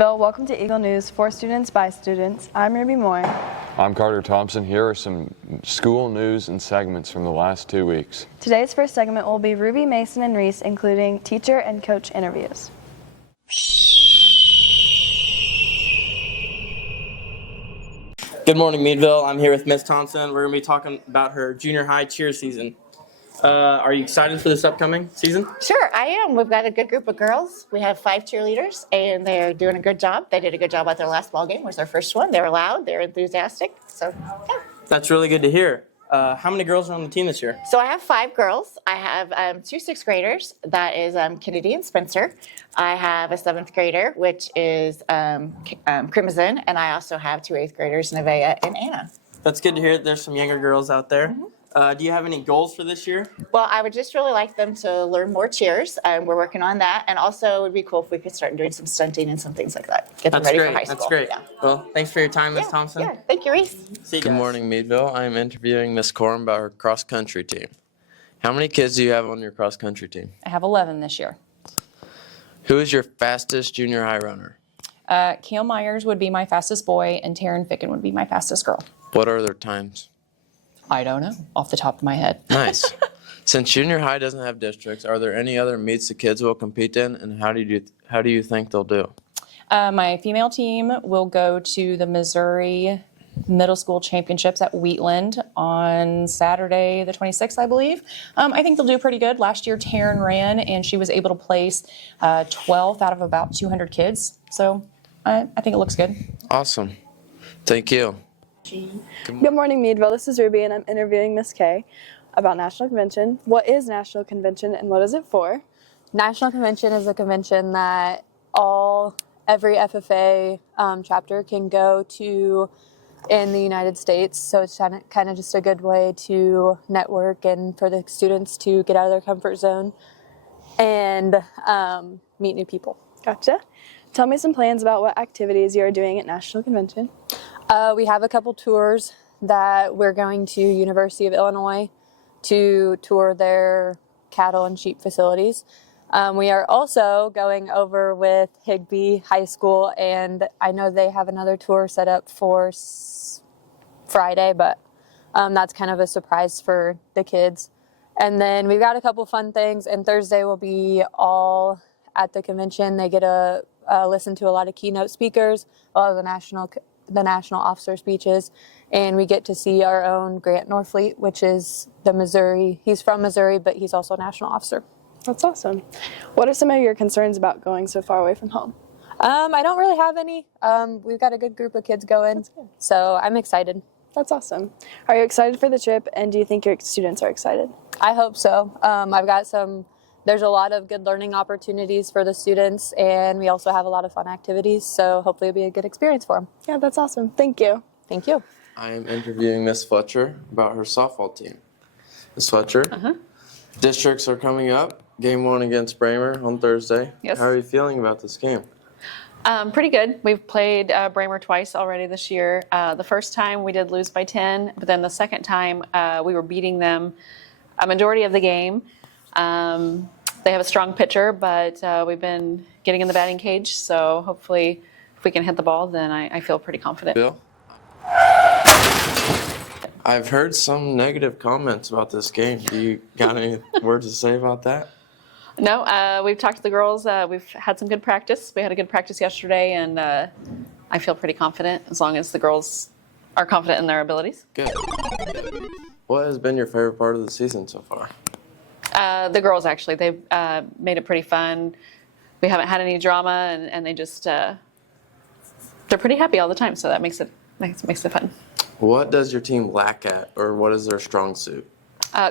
Meadville, welcome to Eagle News, for students by students. I'm Ruby Moore. I'm Carter Thompson. Here are some school news and segments from the last 2 weeks. Today's first segment will be Ruby, Mason, and Reese, including teacher and coach interviews. Good morning, Meadville. I'm here with Miss Thompson. We're going to be talking about her junior high cheer season. Are you excited for this upcoming season? Sure, I am. We've got a good group of girls. We have 5 cheerleaders, and they're doing a good job. They did a good job at their last ball game. It was their first one. They were loud. They were enthusiastic. So, yeah. That's really good to hear. How many girls are on the team this year? So I have 5 girls. I have 2 6th graders. That is Kennedy and Spencer. I have a 7th grader, which is Crimson, and I also have 2 8th graders, Nevaeh and Anna. That's good to hear. There's some younger girls out there. Mm-hmm. Do you have any goals for this year? Well, I would just really like them to learn more cheers. We're working on that. And also, it would be cool if we could start doing some stunting and some things like that. Get them ready for high school. That's great. Yeah. Well, thanks for your time, Miss Thompson. Yeah, thank you, Reese. See you guys. Good morning, Meadville. I'm interviewing Miss Corum about her cross-country team. How many kids do you have on your cross-country team? I have 11 this year. Who is your fastest junior high runner? Cale Myers would be my fastest boy, and Taryn Ficken would be my fastest girl. What are their times? I don't know, off the top of my head. Nice. Since junior high doesn't have districts, are there any other meets the kids will compete in, and how do you think they'll do? My female team will go to the Missouri Middle School Championships at Wheatland on Saturday the 26th, I believe. I think they'll do pretty good. Last year, Taryn ran, and she was able to place 12th out of about 200 kids. So I think it looks good. Awesome. Thank you. Good morning, Meadville. This is Ruby, and I'm interviewing Miss Kay about National Convention. What is National Convention, and what is it for? National Convention is a convention that every FFA chapter can go to in the United States. So it's kind of just a good way to network and for the students to get out of their comfort zone and meet new people. Gotcha. Tell me some plans about what activities you are doing at National Convention. We have a couple tours that we're going to University of Illinois to tour their cattle and sheep facilities. We are also going over with Higbee High School, and I know they have another tour set up for Friday, but that's kind of a surprise for the kids. And then we've got a couple fun things, and Thursday will be all at the convention. They get to listen to a lot of keynote speakers, a lot of the national officer speeches, and we get to see our own Grant Norfleet, which is he's from Missouri, but he's also a national officer. That's awesome. What are some of your concerns about going so far away from home? I don't really have any. We've got a good group of kids going, so I'm excited. That's awesome. Are you excited for the trip, and do you think your students are excited? I hope so. There's a lot of good learning opportunities for the students, and we also have a lot of fun activities, so hopefully it'll be a good experience for them. Yeah, that's awesome. Thank you. Thank you. I am interviewing Miss Fletcher about her softball team. Miss Fletcher, districts are coming up. Game 1 against Bramer on Thursday. Yes. How are you feeling about this game? Pretty good. We've played Bramer twice already this year. The first time we did lose by 10, but then the second time we were beating them a majority of the game. They have a strong pitcher, but we've been getting in the batting cage, so hopefully if we can hit the ball, then I feel pretty confident. Bill? I've heard some negative comments about this game. Do you got any words to say about that? No, we've talked to the girls. We've had some good practice. We had a good practice yesterday, and I feel pretty confident as long as the girls are confident in their abilities. Good. What has been your favorite part of the season so far? The girls, actually. They've made it pretty fun. We haven't had any drama, and they just, they're pretty happy all the time, so that makes it fun. What does your team lack at, or what is their strong suit?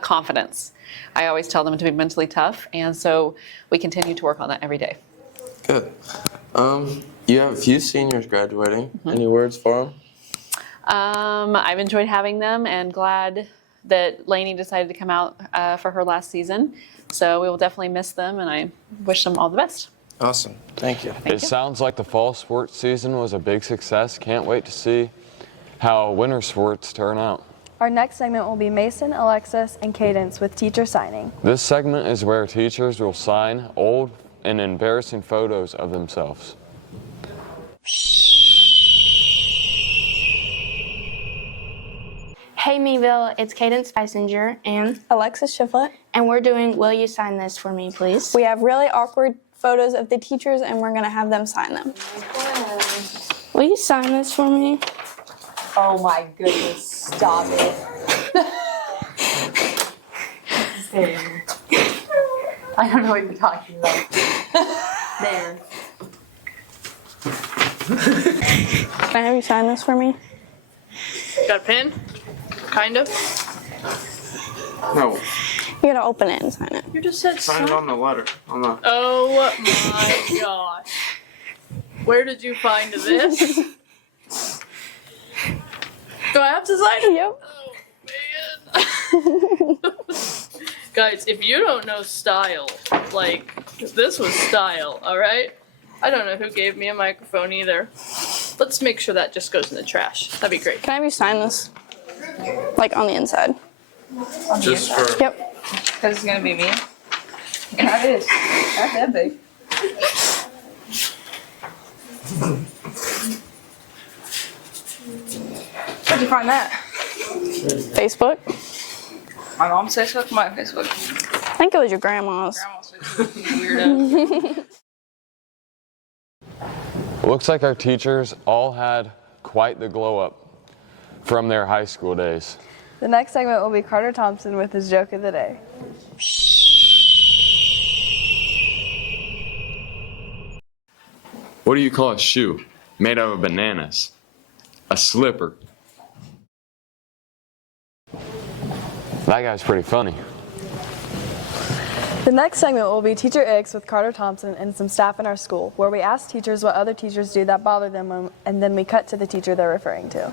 Confidence. I always tell them to be mentally tough, and so we continue to work on that every day. Good. You have a few seniors graduating. Any words for them? I've enjoyed having them and glad that Lainey decided to come out for her last season. So we will definitely miss them, and I wish them all the best. Awesome. Thank you. It sounds like the fall sports season was a big success. Can't wait to see how winter sports turn out. Our next segment will be Mason, Alexis, and Cadence with teacher signing. This segment is where teachers will sign old and embarrassing photos of themselves. Hey Meeville, it's Cadence Spicinger and Alexis Shiflett. and we're doing Will You Sign This For Me, Please? We have really awkward photos of the teachers and we're going to have them sign them. Will you sign this for me? Oh my goodness, stop it. I don't know what you're talking about. There. Can I have you sign this for me? Got a pen? Kind of. No, You gotta open it and sign it. You just said sign it on the letter. On the. Oh my gosh. Where did you find this? Do I have to sign it? Yep. Oh, man. Guys, if you don't know style, like, this was style, alright? I don't know who gave me a microphone either. Let's make sure that just goes in the trash. That'd be great. Can I have you sign this? Like on the inside. Just for. Yep. Because it's going to be me. Yeah, it is. Not that big. Where'd you find that? Facebook. My mom's Facebook? My Facebook. I think it was your grandma's. Grandma's Facebook. Weirdo. Looks like our teachers all had quite the glow up from their high school days. The next segment will be Carter Thompson with his joke of the day. What do you call a shoe made out of bananas? A slipper. That guy's pretty funny. The next segment will be Teacher Icks with Carter Thompson and some staff in our school, where we ask teachers what other teachers do that bother them, and then we cut to the teacher they're referring to.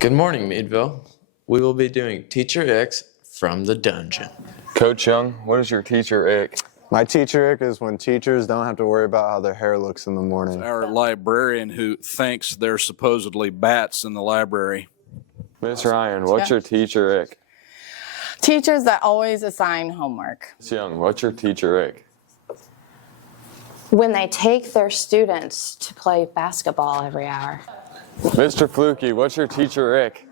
Good morning, Meadville. We will be doing Teacher Icks from the dungeon. Coach Young, what is your teacher ick? My teacher ick is when teachers don't have to worry about how their hair looks in the morning. Our librarian who thinks there's supposedly bats in the library. Miss Ryan, what's your teacher ick? Teachers that always assign homework. Miss Young, what's your teacher ick? When they take their students to play basketball every hour. Mr. Fluky, what's your teacher ick?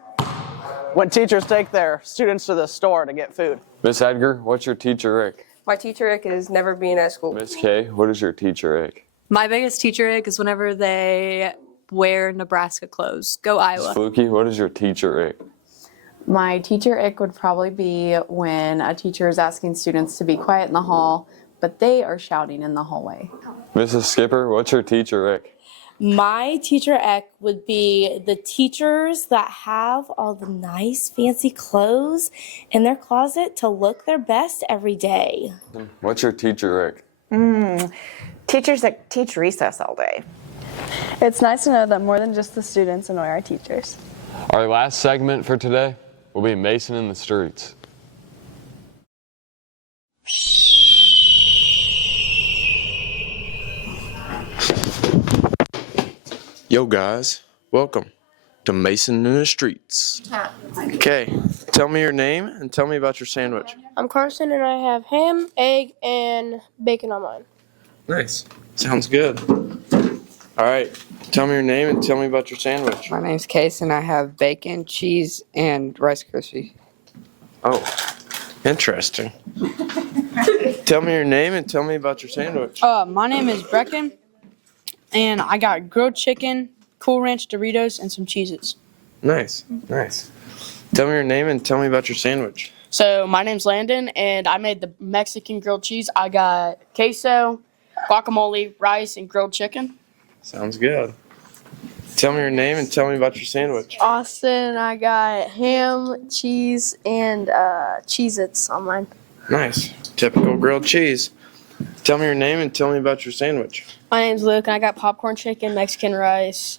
When teachers take their students to the store to get food. Miss Edgar, what's your teacher ick? My teacher ick is never being at school. Miss Kay, what is your teacher ick? My biggest teacher ick is whenever they wear Nebraska clothes. Go Iowa. Miss Fluky, what is your teacher ick? My teacher ick would probably be when a teacher is asking students to be quiet in the hall, but they are shouting in the hallway. Mrs. Skipper, what's your teacher ick? My teacher ick would be the teachers that have all the nice fancy clothes in their closet to look their best every day. What's your teacher ick? Teachers that teach recess all day. It's nice to know that more than just the students annoy our teachers. Our last segment for today will be Mason in the Streets. Yo guys, welcome to Mason in the Streets. Okay, tell me your name and tell me about your sandwich. I'm Carson and I have ham, egg, and bacon on mine. Nice. Sounds good. All right, tell me your name and tell me about your sandwich. My name's Case and I have bacon, cheese, and Rice Krispies. Oh, interesting. Tell me your name and tell me about your sandwich. My name is Brecken, and I got grilled chicken, Cool Ranch Doritos, and some Cheez-Its. Nice, nice. Tell me your name and tell me about your sandwich. So my name's Landon, and I made the Mexican grilled cheese. I got queso, guacamole, rice, and grilled chicken. Sounds good. Tell me your name and tell me about your sandwich. Austin, I got ham, cheese, and Cheez-Its on mine. Nice. Typical grilled cheese. Tell me your name and tell me about your sandwich. My name's Luke, and I got popcorn chicken, Mexican rice,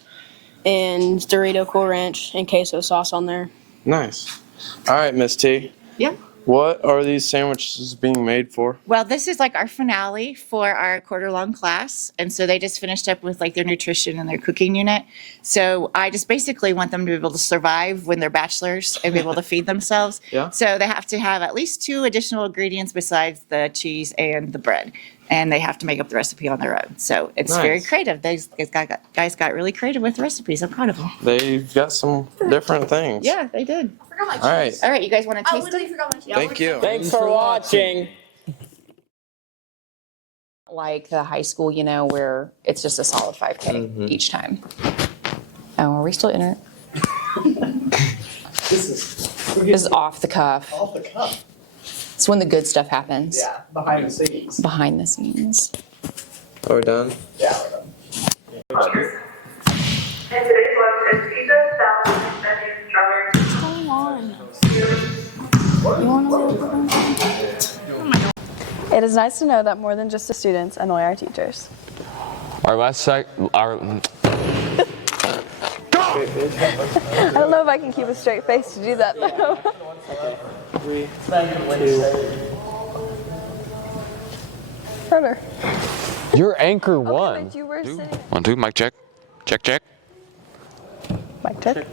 and Dorito Cool Ranch, and queso sauce on there. Nice. All right, Miss T. Yeah. What are these sandwiches being made for? Well, this is like our finale for our quarter-long class, and so they just finished up with like their nutrition and their cooking unit. So I just basically want them to be able to survive when they're bachelors and be able to feed themselves. Yeah. So they have to have at least 2 additional ingredients besides the cheese and the bread, and they have to make up the recipe on their own. So it's very Nice. creative. These guys got really creative with recipes. I'm proud of them. They've got some different things. Yeah, they did. All right. All right, you guys want to taste them? Thank you. Thanks for watching. Like the high school, you know, where it's just a solid 5K each time. Oh, are we still in it? This is off the cuff. Off the cuff. It's when the good stuff happens. Yeah, behind the scenes. Behind the scenes. Are we done? Yeah, we're done. And today's lunch is pizza, salad, veggies, strawberries. What's going on? You want to It is nice to know that more than just the students annoy our teachers. Our I don't know if I can keep a straight face to do that though. Carter. Your anchor won. But you were sitting. 1, 2, mic check. Check, check. Mic check.